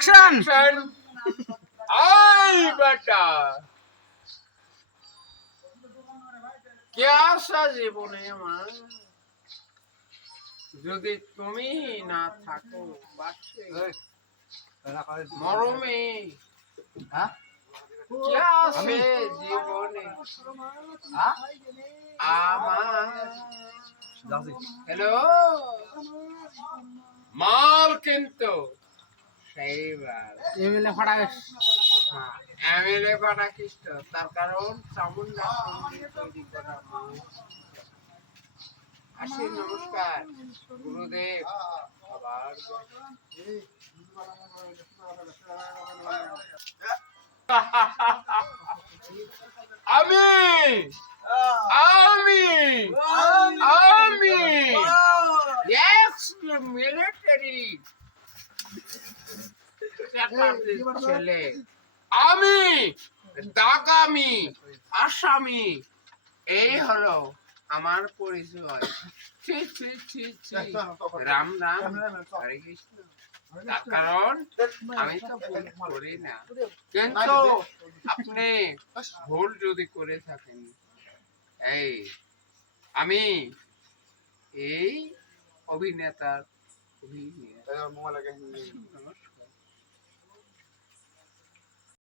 Action. I বেটা কে আসা জীবনে আমার যদি তুমি না থাকো বাঁচে মরমে হ্যাঁ কে আসে জীবনে আমার হ্যালো মাল কিন্তু সেইবার এমএলএ ফাড়া এমএলএ পাঠা খ্রিস্ট তার কারণ চামুন্ডা সঙ্গে তৈরি করা মানুষ আসি নমস্কার গুরুদেব আবার আমি আমি আমি এক্স মিলিটারি ছেলে আমি দাগামি আসামি এই হলো আমার পরিচয় ছি ছি ছি ছি রাম রাম হরে কৃষ্ণ তার কারণ আমি তো ভুল করি না কিন্তু আপনি ভুল যদি করে থাকেন এই আমি এই অভিনেতার অভিনয় নমস্কার